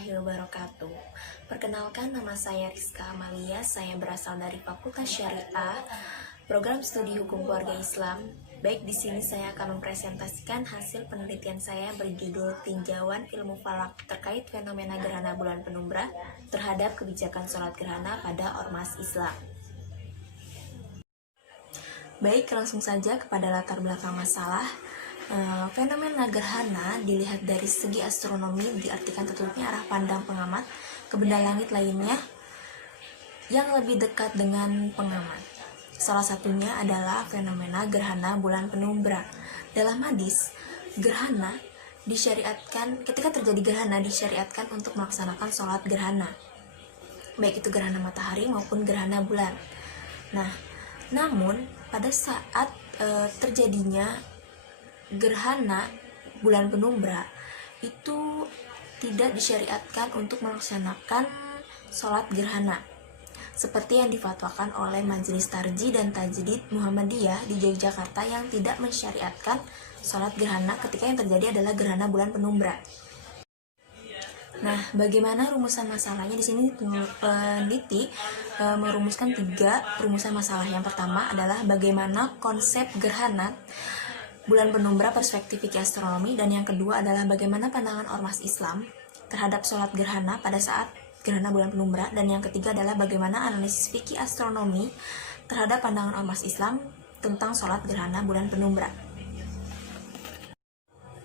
warahmatullahi wabarakatuh. Perkenalkan, nama saya Rizka Amalia. Saya berasal dari Fakultas Syariah, Program Studi Hukum Keluarga Islam. Baik, di sini saya akan mempresentasikan hasil penelitian saya berjudul Tinjauan Ilmu Falak terkait fenomena gerhana bulan penumbra terhadap kebijakan sholat gerhana pada ormas Islam. Baik, langsung saja kepada latar belakang masalah. Fenomena gerhana dilihat dari segi astronomi diartikan tertutupnya arah pandang pengamat ke benda langit lainnya yang lebih dekat dengan pengamat. Salah satunya adalah fenomena gerhana bulan penumbra. Dalam hadis, gerhana disyariatkan, ketika terjadi gerhana disyariatkan untuk melaksanakan sholat gerhana, baik itu gerhana matahari maupun gerhana bulan. Nah, namun pada saat terjadinya gerhana bulan penumbra itu tidak disyariatkan untuk melaksanakan sholat gerhana seperti yang difatwakan oleh Majelis Tarjih dan Tajdid Muhammadiyah di Yogyakarta yang tidak mensyariatkan sholat gerhana ketika yang terjadi adalah gerhana bulan penumbra. Nah, bagaimana rumusan masalahnya? Di sini peneliti merumuskan 3 rumusan masalah. Yang pertama adalah bagaimana konsep gerhana bulan penumbra perspektif fikih astronomi, dan yang kedua adalah bagaimana pandangan ormas Islam terhadap sholat gerhana pada saat gerhana bulan penumbra, dan yang ketiga adalah bagaimana analisis fikih astronomi terhadap pandangan ormas Islam tentang sholat gerhana bulan penumbra.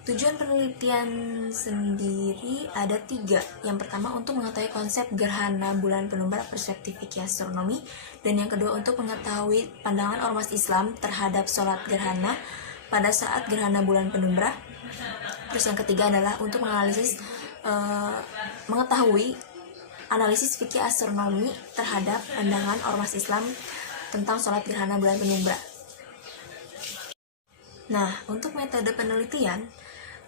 Tujuan penelitian sendiri ada 3. Yang pertama untuk mengetahui konsep gerhana bulan penumbra perspektif fikih astronomi, dan yang kedua untuk mengetahui pandangan ormas Islam terhadap sholat gerhana pada saat gerhana bulan penumbra. Terus yang ketiga adalah untuk menganalisis mengetahui analisis fikih astronomi terhadap pandangan ormas Islam tentang sholat gerhana bulan penumbra. Nah, untuk metode penelitian,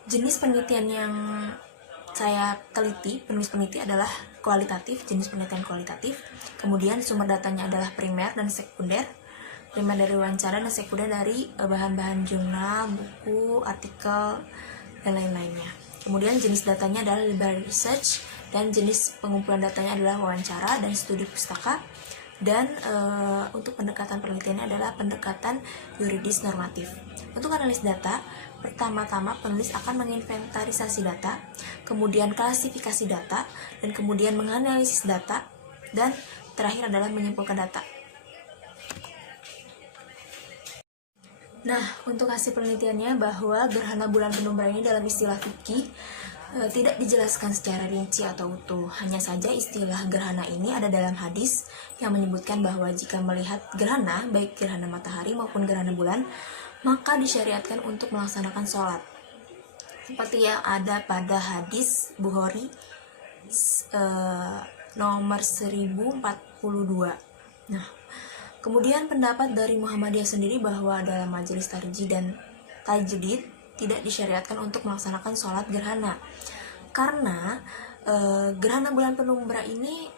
jenis penelitian yang saya teliti, penulis peneliti adalah kualitatif, jenis penelitian kualitatif. Kemudian sumber datanya adalah primer dan sekunder. Primer dari wawancara dan sekunder dari bahan-bahan jurnal, buku, artikel, dan lain-lainnya. Kemudian jenis datanya adalah library research, dan jenis pengumpulan datanya adalah wawancara dan studi pustaka. Dan untuk pendekatan penelitiannya adalah pendekatan yuridis normatif. Untuk analis data, pertama-tama penulis akan menginventarisasi data, kemudian klasifikasi data, dan kemudian menganalisis data, dan terakhir adalah menyimpulkan data. Nah, untuk hasil penelitiannya bahwa gerhana bulan penumbra ini dalam istilah fikih tidak dijelaskan secara rinci atau utuh. Hanya saja istilah gerhana ini ada dalam hadis yang menyebutkan bahwa jika melihat gerhana, baik gerhana matahari maupun gerhana bulan, maka disyariatkan untuk melaksanakan sholat. Seperti yang ada pada hadis Bukhari nomor 1042. Nah, kemudian pendapat dari Muhammadiyah sendiri bahwa dalam Majelis Tarjih dan Tajdid tidak disyariatkan untuk melaksanakan sholat gerhana karena gerhana bulan penumbra ini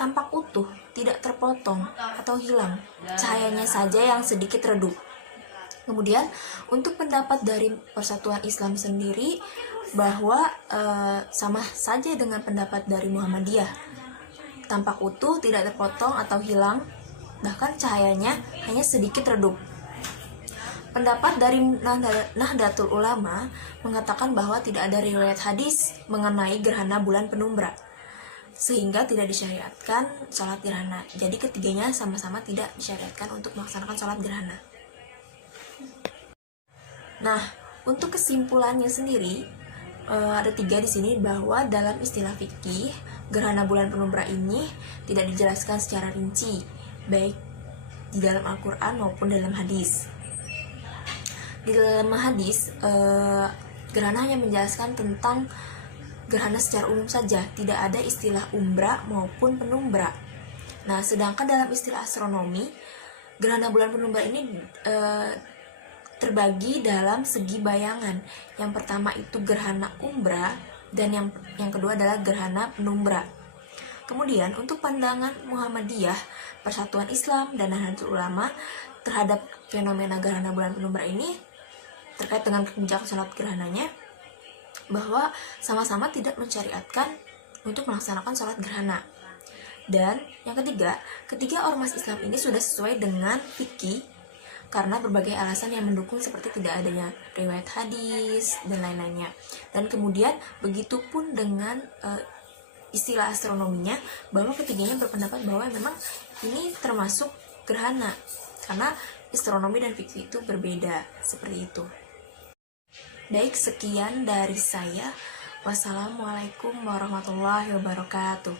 tampak utuh, tidak terpotong atau hilang, cahayanya saja yang sedikit redup. Kemudian untuk pendapat dari Persatuan Islam sendiri bahwa sama saja dengan pendapat dari Muhammadiyah, tampak utuh, tidak terpotong atau hilang, bahkan cahayanya hanya sedikit redup. Pendapat dari Nahdlatul Ulama mengatakan bahwa tidak ada riwayat hadis mengenai gerhana bulan penumbra, sehingga tidak disyariatkan sholat gerhana. Jadi ketiganya sama-sama tidak disyariatkan untuk melaksanakan sholat gerhana. Nah, untuk kesimpulannya sendiri ada 3 di sini, bahwa dalam istilah fikih gerhana bulan penumbra ini tidak dijelaskan secara rinci, baik di dalam Al-Quran maupun dalam hadis. Di dalam hadis, gerhana hanya menjelaskan tentang gerhana secara umum saja, tidak ada istilah umbra maupun penumbra. Nah, sedangkan dalam istilah astronomi, gerhana bulan penumbra ini terbagi dalam segi bayangan. Yang pertama itu gerhana umbra, dan yang kedua adalah gerhana penumbra. Kemudian untuk pandangan Muhammadiyah, Persatuan Islam, dan Nahdlatul Ulama terhadap fenomena gerhana bulan penumbra ini terkait dengan kebijakan sholat gerhananya, bahwa sama-sama tidak mensyariatkan untuk melaksanakan sholat gerhana. Dan yang ketiga ormas Islam ini sudah sesuai dengan fikih karena berbagai alasan yang mendukung seperti tidak adanya riwayat hadis dan lain-lainnya. Dan kemudian begitu pun dengan istilah astronominya, bahwa ketiganya berpendapat bahwa memang ini termasuk gerhana karena astronomi dan fikih itu berbeda, seperti itu. Baik, sekian dari saya. Wassalamualaikum warahmatullahi wabarakatuh.